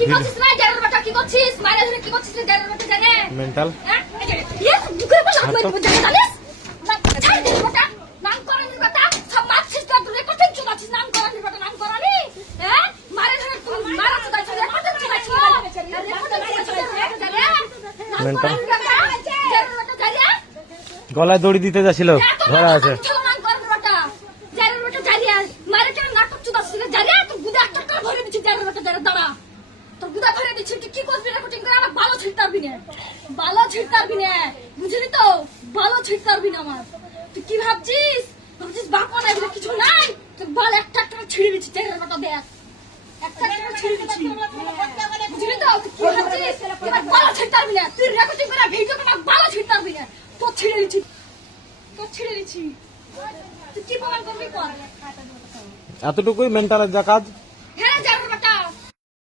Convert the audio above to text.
কি করছিস না জারের বেটা কি করছিস মারে ধরে কি করছিস জারের বেটা জানে মেন্টাল হ্যাঁ ইয়ে বুকের উপর লাত মারবো জানে জানিস ছাড় দে বেটা নাম করানি বেটা সব মারছিস তো তুই কত চুদাছিস নাম করানি বেটা নাম করানি হ্যাঁ মারে ধরে মারা চুদাছিস কত চুদাছিস মেন্টাল জারের বেটা জারিয়া গলায় দড়ি দিতে যাচ্ছিল ধরা আছে বুঝলি তো ভালো ছিড়তে পারবি না আমার তুই কি ভাবছিস বাপ নাই বলে কিছু নাই তুই বল একটা একটা ছিঁড়ে দিচ্ছি চেহারাটা দেখ একটা একটা ছিঁড়ে দিচ্ছি বুঝলি তো তুই কি ভাবছিস এবার ভালো ছিড়তে পারবি না তুই রেকর্ডিং করে ভিডিও করে ভালো ছিড়তে পারবি না তোর ছিঁড়ে দিচ্ছি তুই কি প্রমাণ করবি কর এতটুকুই মেন্টালের যা কাজ।